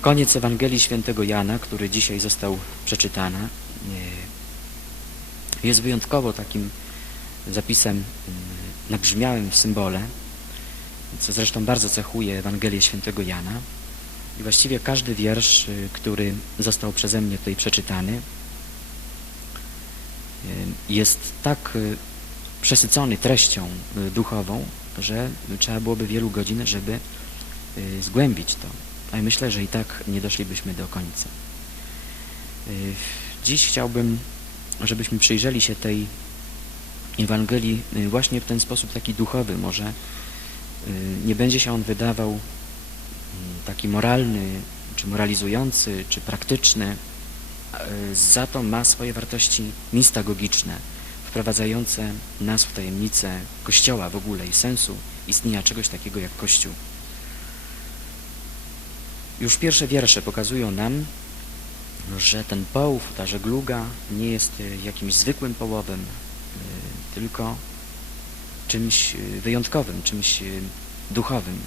Koniec Ewangelii Świętego Jana, który dzisiaj został przeczytany, e, jest wyjątkowo takim zapisem mm, nabrzmiałym w symbole, co zresztą bardzo cechuje Ewangelię Świętego Jana. I właściwie każdy wiersz, y, który został przeze mnie tutaj przeczytany, jest tak przesycony treścią duchową, że trzeba byłoby wielu godzin, żeby zgłębić to. A myślę, że i tak nie doszlibyśmy do końca. Dziś chciałbym, żebyśmy przyjrzeli się tej Ewangelii właśnie w ten sposób taki duchowy. Może nie będzie się on wydawał taki moralny, czy moralizujący, czy praktyczny, za to ma swoje wartości mistagogiczne, wprowadzające nas w tajemnicę Kościoła w ogóle i sensu istnienia czegoś takiego jak Kościół. Już pierwsze wiersze pokazują nam, że ten połów, ta żegluga nie jest e, jakimś zwykłym połowem, e, tylko czymś e, wyjątkowym, czymś duchowym,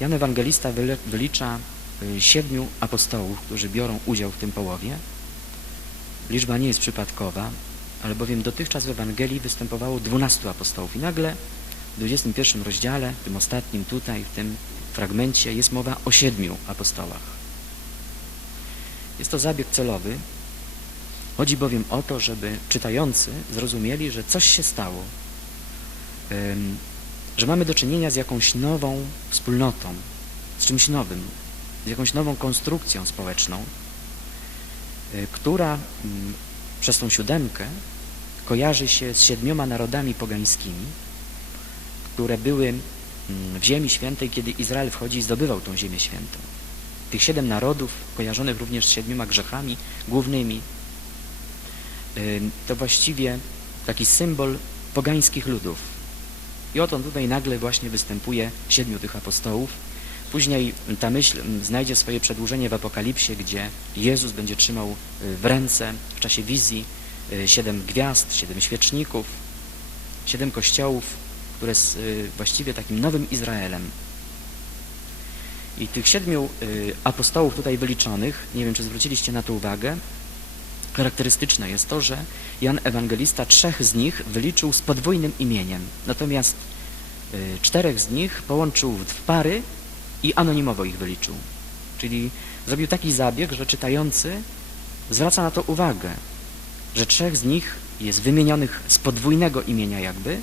Jan Ewangelista wylicza siedmiu apostołów, którzy biorą udział w tym połowie. Liczba nie jest przypadkowa, albowiem dotychczas w Ewangelii występowało dwunastu apostołów i nagle w 21 rozdziale, w tym ostatnim tutaj, w tym fragmencie jest mowa o siedmiu apostołach. Jest to zabieg celowy. Chodzi bowiem o to, żeby czytający zrozumieli, że coś się stało że mamy do czynienia z jakąś nową wspólnotą, z czymś nowym, z jakąś nową konstrukcją społeczną, y, która mm, przez tą siódemkę kojarzy się z siedmioma narodami pogańskimi, które były w Ziemi Świętej, kiedy Izrael wchodzi i zdobywał tą Ziemię Świętą. Tych siedem narodów, kojarzonych również z siedmioma grzechami głównymi, to właściwie taki symbol pogańskich ludów, i oto tutaj nagle właśnie występuje siedmiu tych apostołów. Później ta myśl znajdzie swoje przedłużenie w Apokalipsie, gdzie Jezus będzie trzymał y, w ręce w czasie wizji y, siedem gwiazd, siedem świeczników, siedem kościołów, które jest y, właściwie takim nowym Izraelem. I tych siedmiu apostołów tutaj wyliczonych, nie wiem, czy zwróciliście na to uwagę, charakterystyczne jest to, że Jan Ewangelista trzech z nich wyliczył z podwójnym imieniem, natomiast y, czterech z nich połączył w pary i anonimowo ich wyliczył. Czyli zrobił taki zabieg, że czytający zwraca na to uwagę, że trzech z nich jest wymienionych z podwójnego imienia jakby,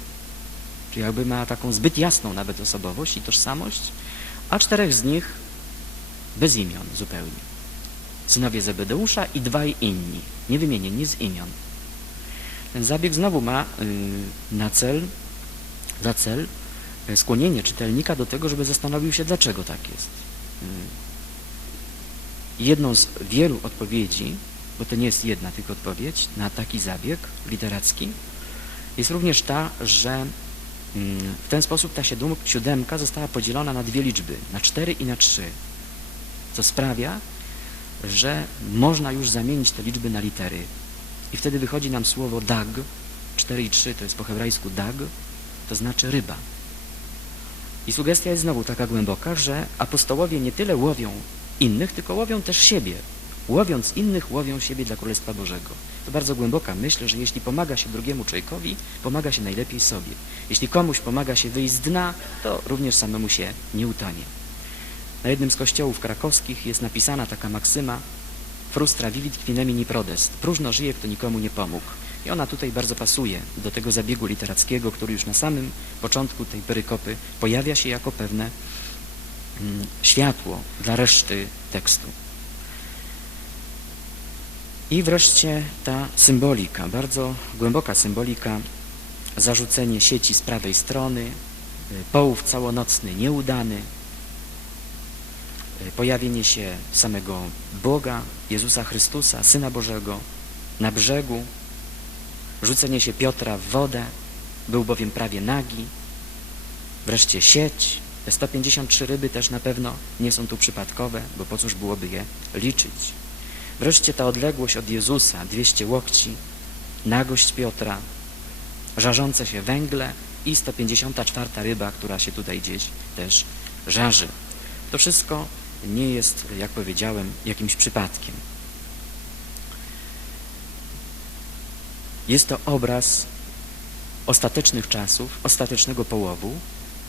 czyli jakby ma taką zbyt jasną nawet osobowość i tożsamość, a czterech z nich bez imion zupełnie synowie Zebedeusza i dwaj inni, nie wymienieni z imion. Ten zabieg znowu ma y, na cel, za cel y, skłonienie czytelnika do tego, żeby zastanowił się, dlaczego tak jest. Y, jedną z wielu odpowiedzi, bo to nie jest jedna tylko odpowiedź na taki zabieg literacki, jest również ta, że w ten sposób ta siódemka została podzielona na dwie liczby, na cztery i na trzy, co sprawia, że można już zamienić te liczby na litery. I wtedy wychodzi nam słowo dag, 4 i 3 to jest po hebrajsku dag, to znaczy ryba. I sugestia jest znowu taka głęboka, że apostołowie nie tyle łowią innych, tylko łowią też siebie. Łowiąc innych, łowią siebie dla Królestwa Bożego. To bardzo głęboka myśl, że jeśli pomaga się drugiemu człowiekowi, pomaga się najlepiej sobie. Jeśli komuś pomaga się wyjść z dna, to również samemu się nie utonie. Na jednym z kościołów krakowskich jest napisana taka maksyma frustra vivit qui nemini prodest. Próżno żyje, kto nikomu nie pomógł. I ona tutaj bardzo pasuje do tego zabiegu literackiego, który już na samym początku tej perykopy pojawia się jako pewne mm, światło dla reszty tekstu. I wreszcie ta symbolika, bardzo głęboka symbolika, zarzucenie sieci z prawej strony, y, połów całonocny nieudany, E, pojawienie się samego Boga, Jezusa Chrystusa, Syna Bożego na brzegu, rzucenie się Piotra w wodę, był bowiem prawie nagi, wreszcie sieć, te 153 ryby też na pewno nie są tu przypadkowe, bo po cóż byłoby je liczyć. Wreszcie ta odległość od Jezusa, 200 łokci, nagość Piotra, żarzące się węgle i 154 ryba, która się tutaj gdzieś też żarzy. To wszystko nie jest, jak powiedziałem, jakimś przypadkiem. Jest to obraz ostatecznych czasów, ostatecznego połowu,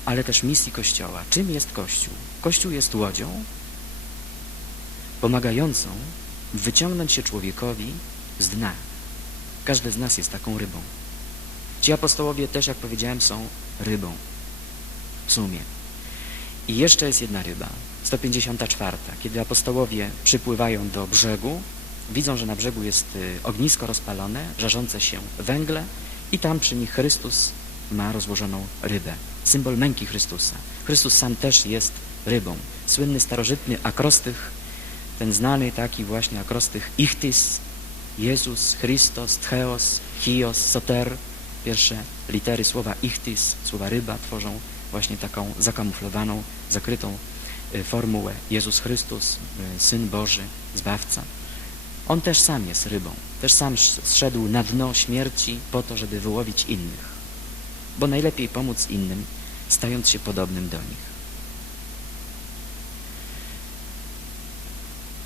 ale też misji Kościoła. Czym jest Kościół? Kościół jest łodzią pomagającą wyciągnąć się człowiekowi z dna. Każdy z nas jest taką rybą. Ci apostołowie też, jak powiedziałem, są rybą. W sumie. I jeszcze jest jedna ryba, 154. Kiedy apostołowie przypływają do brzegu, widzą, że na brzegu jest y, ognisko rozpalone, żarzące się węgle i tam przy nich Chrystus ma rozłożoną rybę. Symbol męki Chrystusa. Chrystus sam też jest rybą. Słynny starożytny akrostych, ten znany taki właśnie akrostych ichtys, Jezus, Chrystus, Tcheos, Chios, Soter. Pierwsze litery słowa ichtys, słowa ryba tworzą właśnie taką zakamuflowaną, zakrytą y, formułę Jezus Chrystus, y, Syn Boży, Zbawca. On też sam jest rybą, też sam zszedł na dno śmierci po to, żeby wyłowić innych, bo najlepiej pomóc innym, stając się podobnym do nich.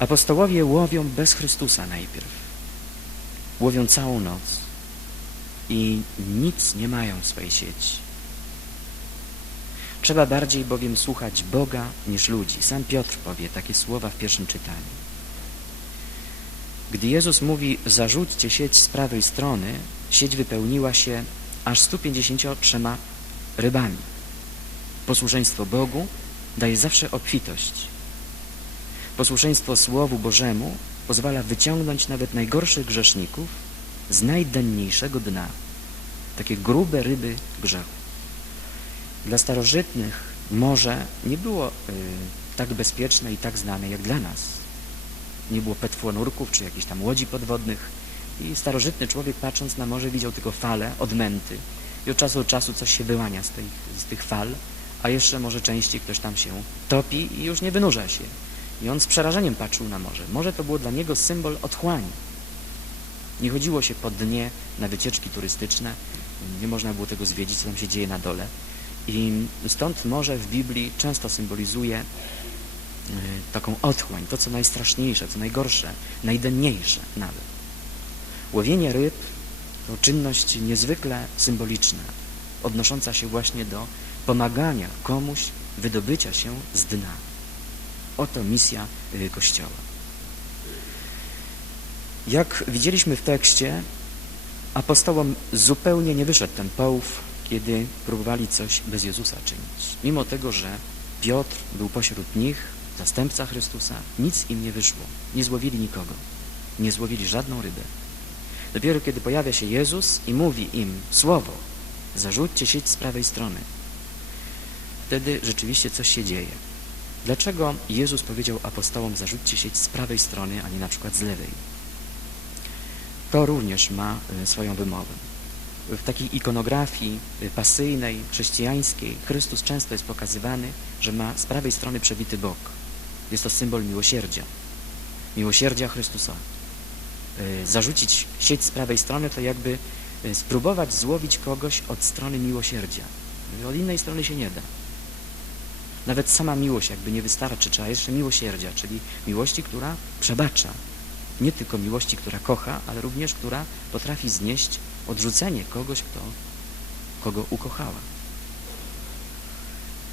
Apostołowie łowią bez Chrystusa najpierw. Łowią całą noc i nic nie mają w swojej sieci. Trzeba bardziej bowiem słuchać Boga niż ludzi. Sam Piotr powie takie słowa w pierwszym czytaniu. Gdy Jezus mówi, zarzućcie sieć z prawej strony, sieć wypełniła się aż 153 rybami. Posłuszeństwo Bogu daje zawsze obfitość. Posłuszeństwo Słowu Bożemu pozwala wyciągnąć nawet najgorszych grzeszników z najdenniejszego dna. Takie grube ryby grzechu. Dla starożytnych morze nie było y, tak bezpieczne i tak znane jak dla nas. Nie było petwłonurków czy jakichś tam łodzi podwodnych i starożytny człowiek patrząc na morze widział tylko fale, odmęty i od czasu do czasu coś się wyłania z tych, z tych fal, a jeszcze może częściej ktoś tam się topi i już nie wynurza się. I on z przerażeniem patrzył na morze. Morze to było dla niego symbol otchłani. Nie chodziło się po dnie na wycieczki turystyczne, nie można było tego zwiedzić, co tam się dzieje na dole. I stąd morze w Biblii często symbolizuje y, taką otchłań, to co najstraszniejsze, co najgorsze, najdenniejsze nawet. Łowienie ryb to czynność niezwykle symboliczna, odnosząca się właśnie do pomagania komuś wydobycia się z dna. Oto misja y, Kościoła. Jak widzieliśmy w tekście, apostołom zupełnie nie wyszedł ten połów, kiedy próbowali coś bez Jezusa czynić. Mimo tego, że Piotr był pośród nich, zastępca Chrystusa, nic im nie wyszło. Nie złowili nikogo. Nie złowili żadną rybę. Dopiero kiedy pojawia się Jezus i mówi im słowo, zarzućcie sieć z prawej strony, wtedy rzeczywiście coś się dzieje. Dlaczego Jezus powiedział apostołom, zarzućcie sieć z prawej strony, a nie na przykład z lewej? To również ma y, swoją wymowę. W takiej ikonografii y, pasyjnej, chrześcijańskiej, Chrystus często jest pokazywany, że ma z prawej strony przebity bok. Jest to symbol miłosierdzia. Miłosierdzia Chrystusa. Y, zarzucić sieć z prawej strony to jakby spróbować złowić kogoś od strony miłosierdzia. Od innej strony się nie da. Nawet sama miłość jakby nie wystarczy, trzeba jeszcze miłosierdzia, czyli miłości, która przebacza. Nie tylko miłości, która kocha, ale również, która potrafi znieść odrzucenie kogoś, kto, kogo ukochała.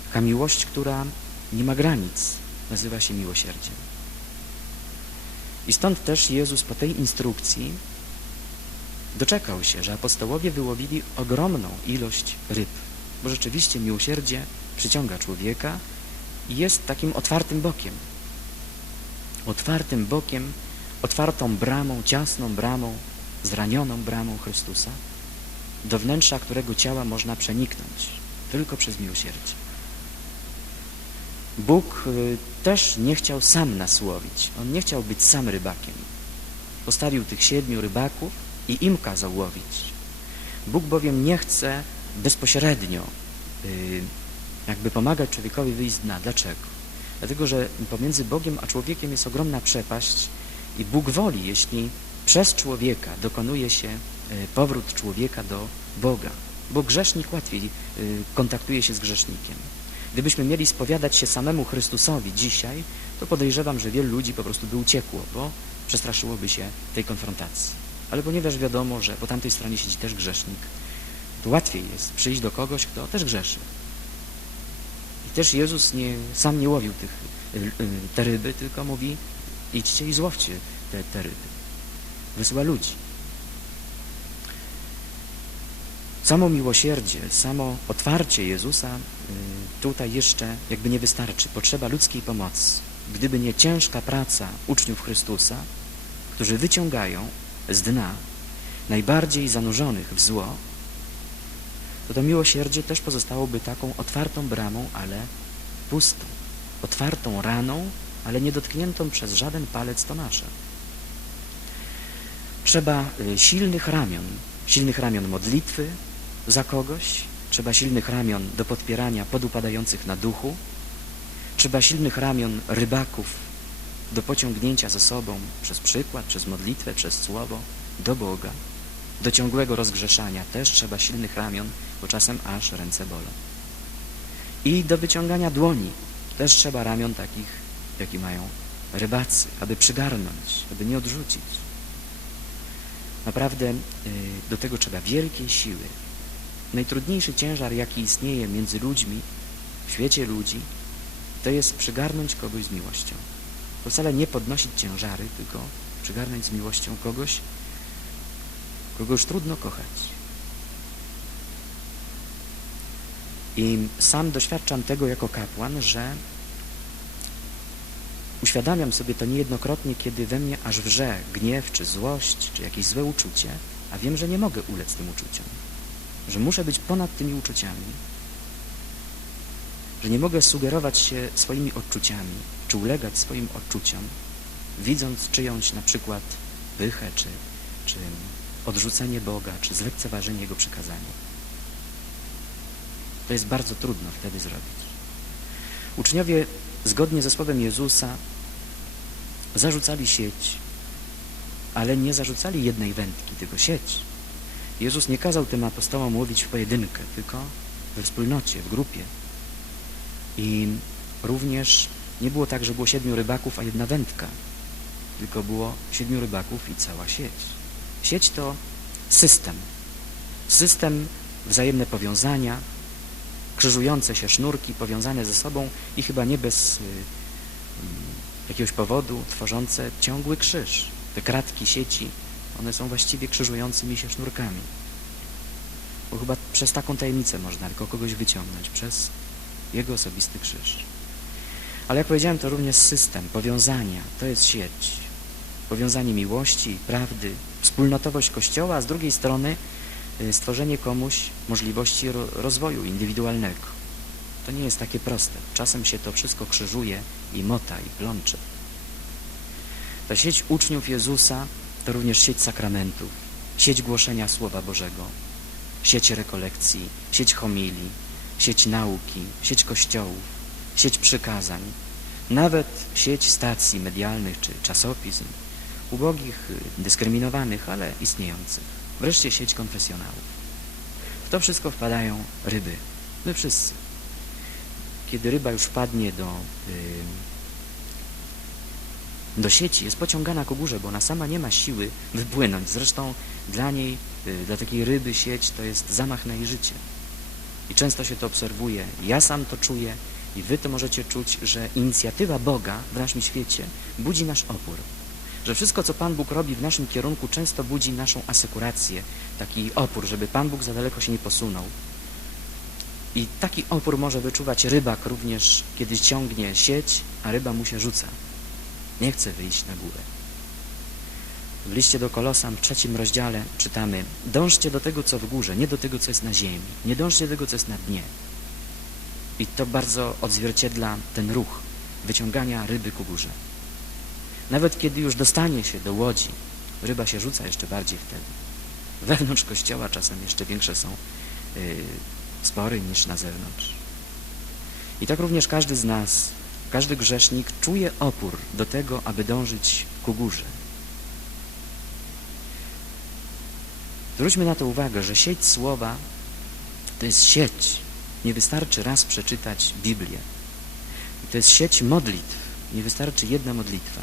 Taka miłość, która nie ma granic, nazywa się miłosierdziem. I stąd też Jezus po tej instrukcji doczekał się, że apostołowie wyłowili ogromną ilość ryb, bo rzeczywiście miłosierdzie przyciąga człowieka i jest takim otwartym bokiem. Otwartym bokiem, otwartą bramą, ciasną bramą, zranioną bramą Chrystusa, do wnętrza którego ciała można przeniknąć tylko przez miłosierdzie. Bóg y, też nie chciał sam nas łowić. On nie chciał być sam rybakiem. Postawił tych siedmiu rybaków i im kazał łowić. Bóg bowiem nie chce bezpośrednio y, jakby pomagać człowiekowi wyjść z dna. Dlaczego? Dlatego, że pomiędzy Bogiem a człowiekiem jest ogromna przepaść i Bóg woli, jeśli przez człowieka dokonuje się e, powrót człowieka do Boga, bo grzesznik łatwiej e, kontaktuje się z grzesznikiem. Gdybyśmy mieli spowiadać się samemu Chrystusowi dzisiaj, to podejrzewam, że wielu ludzi po prostu by uciekło, bo przestraszyłoby się tej konfrontacji. Ale ponieważ wiadomo, że po tamtej stronie siedzi też grzesznik, to łatwiej jest przyjść do kogoś, kto też grzeszy. I też Jezus nie, sam nie łowił tych, y, y, te ryby, tylko mówi idźcie i złowcie te, te ryby. Wysyła ludzi. Samo miłosierdzie, samo otwarcie Jezusa y, tutaj jeszcze jakby nie wystarczy. Potrzeba ludzkiej pomocy. Gdyby nie ciężka praca uczniów Chrystusa, którzy wyciągają z dna najbardziej zanurzonych w zło, to to miłosierdzie też pozostałoby taką otwartą bramą, ale pustą, otwartą raną, ale nie dotkniętą przez żaden palec Tomasza. Trzeba y, silnych ramion, silnych ramion modlitwy za kogoś, trzeba silnych ramion do podpierania podupadających na duchu, trzeba silnych ramion rybaków do pociągnięcia ze sobą przez przykład, przez modlitwę, przez słowo do Boga. Do ciągłego rozgrzeszania też trzeba silnych ramion, bo czasem aż ręce bolą. I do wyciągania dłoni też trzeba ramion takich, jakie mają rybacy, aby przygarnąć, aby nie odrzucić. Naprawdę y, do tego trzeba wielkiej siły. Najtrudniejszy ciężar, jaki istnieje między ludźmi, w świecie ludzi, to jest przygarnąć kogoś z miłością. To wcale nie podnosić ciężary, tylko przygarnąć z miłością kogoś, kogo już trudno kochać. I sam doświadczam tego jako kapłan, że uświadamiam sobie to niejednokrotnie, kiedy we mnie aż wrze gniew, czy złość, czy jakieś złe uczucie, a wiem, że nie mogę ulec tym uczuciom, że muszę być ponad tymi uczuciami, że nie mogę sugerować się swoimi odczuciami, czy ulegać swoim odczuciom, widząc czyjąś na przykład pychę, czy, czy odrzucenie Boga, czy zlekceważenie Jego przykazania. To jest bardzo trudno wtedy zrobić. Uczniowie, zgodnie ze słowem Jezusa, zarzucali sieć, ale nie zarzucali jednej wędki, tylko sieć. Jezus nie kazał tym apostołom łowić w pojedynkę, tylko we wspólnocie, w grupie. I również nie było tak, że było siedmiu rybaków, a jedna wędka, tylko było siedmiu rybaków i cała sieć. Sieć to system. System, wzajemne powiązania, krzyżujące się sznurki, powiązane ze sobą i chyba nie bez y, y, jakiegoś powodu tworzące ciągły krzyż. Te kratki sieci, one są właściwie krzyżującymi się sznurkami. Bo chyba przez taką tajemnicę można tylko kogoś wyciągnąć, przez jego osobisty krzyż. Ale jak powiedziałem, to również system, powiązania, to jest sieć. Powiązanie miłości, prawdy, wspólnotowość Kościoła, a z drugiej strony y, stworzenie komuś możliwości rozwoju indywidualnego. To nie jest takie proste. Czasem się to wszystko krzyżuje i mota i plącze. Ta sieć uczniów Jezusa to również sieć sakramentów, sieć głoszenia Słowa Bożego, sieć rekolekcji, sieć homilii, sieć nauki, sieć kościołów, sieć przykazań, nawet sieć stacji medialnych czy czasopism, ubogich, dyskryminowanych, ale istniejących. Wreszcie sieć konfesjonałów. W to wszystko wpadają ryby. My wszyscy. Kiedy ryba już wpadnie do, yy, do sieci, jest pociągana ku górze, bo ona sama nie ma siły wypłynąć. Zresztą dla niej, yy, dla takiej ryby sieć to jest zamach na jej życie. I często się to obserwuje. Ja sam to czuję i wy to możecie czuć, że inicjatywa Boga w naszym świecie budzi nasz opór że wszystko, co Pan Bóg robi w naszym kierunku, często budzi naszą asekurację, taki opór, żeby Pan Bóg za daleko się nie posunął. I taki opór może wyczuwać rybak również, kiedy ciągnie sieć, a ryba mu się rzuca. Nie chce wyjść na górę. W liście do Kolosan w trzecim rozdziale czytamy Dążcie do tego, co w górze, nie do tego, co jest na ziemi. Nie dążcie do tego, co jest na dnie. I to bardzo odzwierciedla ten ruch wyciągania ryby ku górze. Nawet kiedy już dostanie się do łodzi, ryba się rzuca jeszcze bardziej wtedy. Wewnątrz kościoła czasem jeszcze większe są yy, spory niż na zewnątrz. I tak również każdy z nas, każdy grzesznik czuje opór do tego, aby dążyć ku górze. Zwróćmy na to uwagę, że sieć słowa to jest sieć, Nie wystarczy raz przeczytać Biblię. To jest sieć modlitw. Nie wystarczy jedna modlitwa.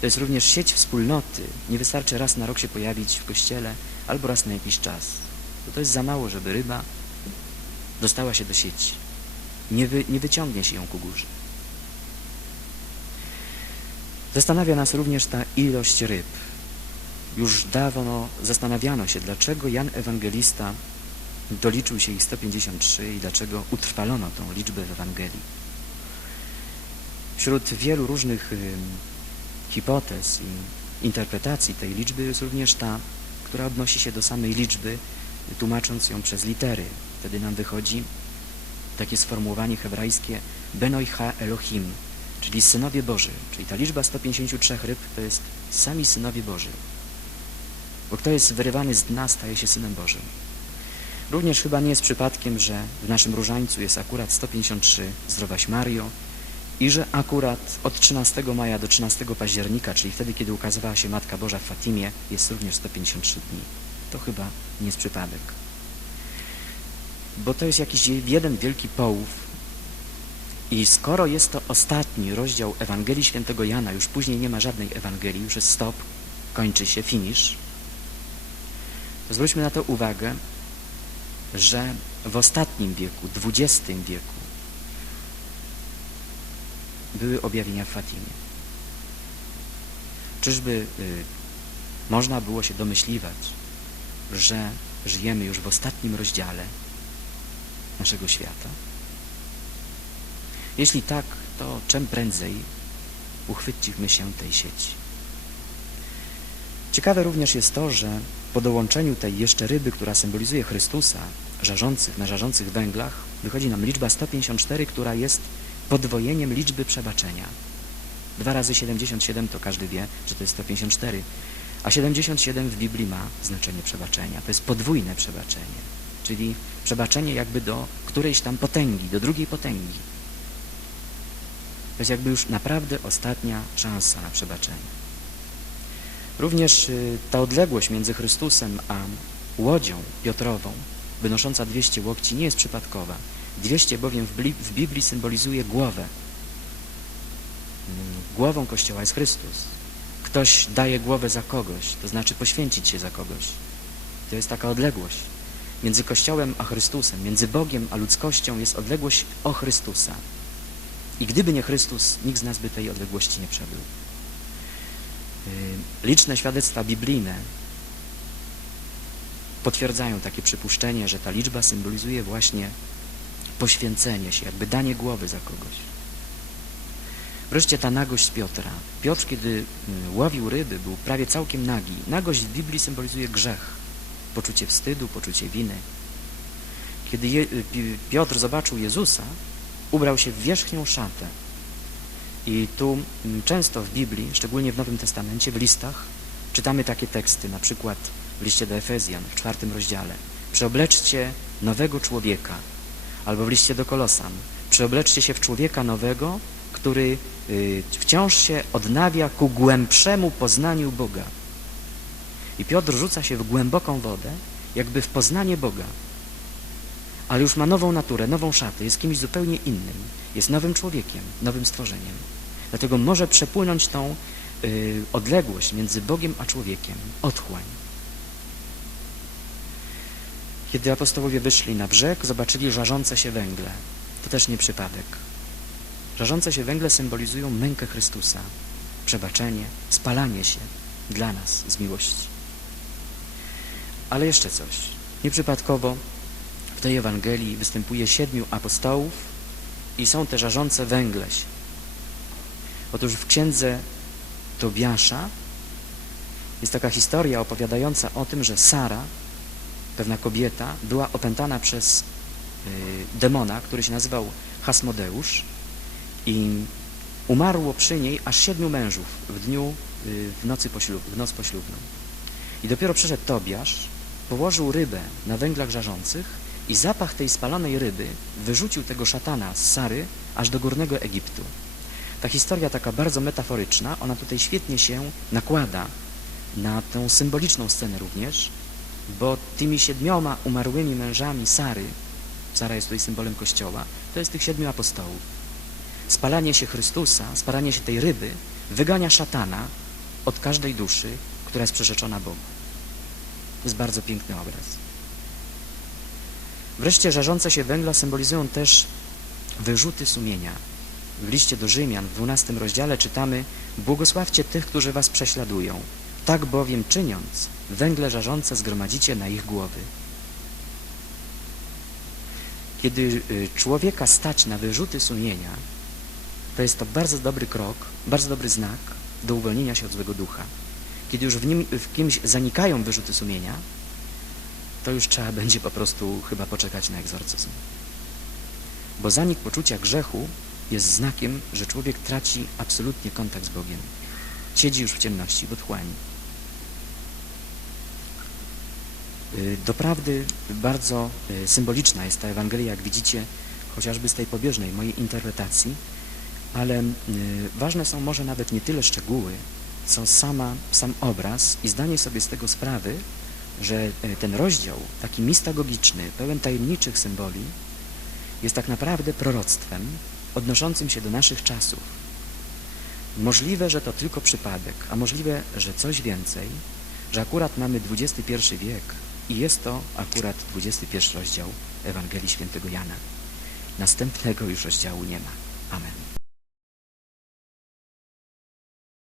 To jest również sieć wspólnoty. Nie wystarczy raz na rok się pojawić w kościele albo raz na jakiś czas. To, to jest za mało, żeby ryba dostała się do sieci. Nie, wy, nie wyciągnie się ją ku górze. Zastanawia nas również ta ilość ryb. Już dawno zastanawiano się, dlaczego Jan Ewangelista doliczył się ich 153 i dlaczego utrwalono tą liczbę w Ewangelii. Wśród wielu różnych hipotez i interpretacji tej liczby jest również ta, która odnosi się do samej liczby, tłumacząc ją przez litery. Wtedy nam wychodzi takie sformułowanie hebrajskie Benoi ha Elohim, czyli synowie Boży. Czyli ta liczba 153 ryb to jest sami synowie Boży. Bo kto jest wyrywany z dna, staje się synem Bożym. Również chyba nie jest przypadkiem, że w naszym różańcu jest akurat 153 Zdrowaś Mario i że akurat od 13 maja do 13 października, czyli wtedy, kiedy ukazywała się Matka Boża w Fatimie, jest również 153 dni. To chyba nie jest przypadek. Bo to jest jakiś jeden wielki połów i skoro jest to ostatni rozdział Ewangelii Świętego Jana, już później nie ma żadnej Ewangelii, już jest stop, kończy się, finish, to zwróćmy na to uwagę, że w ostatnim wieku, XX wieku, były objawienia w Fatimie. Czyżby y, można było się domyśliwać, że żyjemy już w ostatnim rozdziale naszego świata? Jeśli tak, to czym prędzej uchwyćmy się tej sieci. Ciekawe również jest to, że po dołączeniu tej jeszcze ryby, która symbolizuje Chrystusa, żarzących, na żarzących węglach, wychodzi nam liczba 154, która jest podwojeniem liczby przebaczenia. 2 razy 77 to każdy wie, że to jest 154, a 77 w Biblii ma znaczenie przebaczenia. To jest podwójne przebaczenie, czyli przebaczenie jakby do którejś tam potęgi, do drugiej potęgi. To jest jakby już naprawdę ostatnia szansa na przebaczenie. Również y, ta odległość między Chrystusem a łodzią Piotrową, wynosząca 200 łokci, nie jest przypadkowa. 200 bowiem w Biblii symbolizuje głowę. Mm, głową Kościoła jest Chrystus. Ktoś daje głowę za kogoś, to znaczy poświęcić się za kogoś. To jest taka odległość. Między Kościołem a Chrystusem, między Bogiem a ludzkością jest odległość o Chrystusa. I gdyby nie Chrystus, nikt z nas by tej odległości nie przebył. Y, liczne świadectwa biblijne potwierdzają takie przypuszczenie, że ta liczba symbolizuje właśnie poświęcenie się, jakby danie głowy za kogoś. Wreszcie ta nagość Piotra. Piotr, kiedy y, łowił ryby, był prawie całkiem nagi. Nagość w Biblii symbolizuje grzech, poczucie wstydu, poczucie winy. Kiedy Je y, Piotr zobaczył Jezusa, ubrał się w wierzchnią szatę. I tu mm, często w Biblii, szczególnie w Nowym Testamencie, w listach, czytamy takie teksty, na przykład w liście do Efezjan, w czwartym rozdziale. Przeobleczcie nowego człowieka, albo w liście do Kolosan. Przeobleczcie się w człowieka nowego, który y, wciąż się odnawia ku głębszemu poznaniu Boga. I Piotr rzuca się w głęboką wodę, jakby w poznanie Boga. Ale już ma nową naturę, nową szatę, jest kimś zupełnie innym. Jest nowym człowiekiem, nowym stworzeniem. Dlatego może przepłynąć tą y, odległość między Bogiem a człowiekiem, otchłań. Kiedy apostołowie wyszli na brzeg, zobaczyli żarzące się węgle. To też nie przypadek. Żarzące się węgle symbolizują mękę Chrystusa, przebaczenie, spalanie się dla nas z miłości. Ale jeszcze coś. Nieprzypadkowo w tej Ewangelii występuje siedmiu apostołów i są te żarzące węgle. Otóż w księdze Tobiasza jest taka historia opowiadająca o tym, że Sara, pewna kobieta była opętana przez y, demona, który się nazywał Hasmodeusz i umarło przy niej aż siedmiu mężów w dniu, y, w, nocy poślub, w noc poślubną. I dopiero przyszedł Tobiasz, położył rybę na węglach żarzących i zapach tej spalonej ryby wyrzucił tego szatana z Sary aż do górnego Egiptu. Ta historia taka bardzo metaforyczna, ona tutaj świetnie się nakłada na tę symboliczną scenę również, bo tymi siedmioma umarłymi mężami Sary Sara jest tutaj symbolem Kościoła, to jest tych siedmiu apostołów. Spalanie się Chrystusa, spalanie się tej ryby wygania szatana od każdej duszy, która jest przyrzeczona Bogu. To jest bardzo piękny obraz. Wreszcie żarzące się węgla symbolizują też wyrzuty sumienia. W liście do Rzymian w 12 rozdziale czytamy Błogosławcie tych, którzy was prześladują. Tak bowiem czyniąc, węgle żarzące zgromadzicie na ich głowy. Kiedy y, człowieka stać na wyrzuty sumienia, to jest to bardzo dobry krok, bardzo dobry znak do uwolnienia się od złego ducha. Kiedy już w, nim, w kimś zanikają wyrzuty sumienia, to już trzeba będzie po prostu chyba poczekać na egzorcyzm. Bo zanik poczucia grzechu jest znakiem, że człowiek traci absolutnie kontakt z Bogiem. Siedzi już w ciemności, w otchłani. Y, Doprawdy bardzo y, symboliczna jest ta Ewangelia, jak widzicie, chociażby z tej pobieżnej mojej interpretacji, ale y, ważne są może nawet nie tyle szczegóły, co sama, sam obraz i zdanie sobie z tego sprawy, że y, ten rozdział, taki mistagogiczny, pełen tajemniczych symboli, jest tak naprawdę proroctwem odnoszącym się do naszych czasów. Możliwe, że to tylko przypadek, a możliwe, że coś więcej, że akurat mamy XXI wiek i jest to akurat 21 rozdział Ewangelii Świętego Jana. Następnego już rozdziału nie ma. Amen.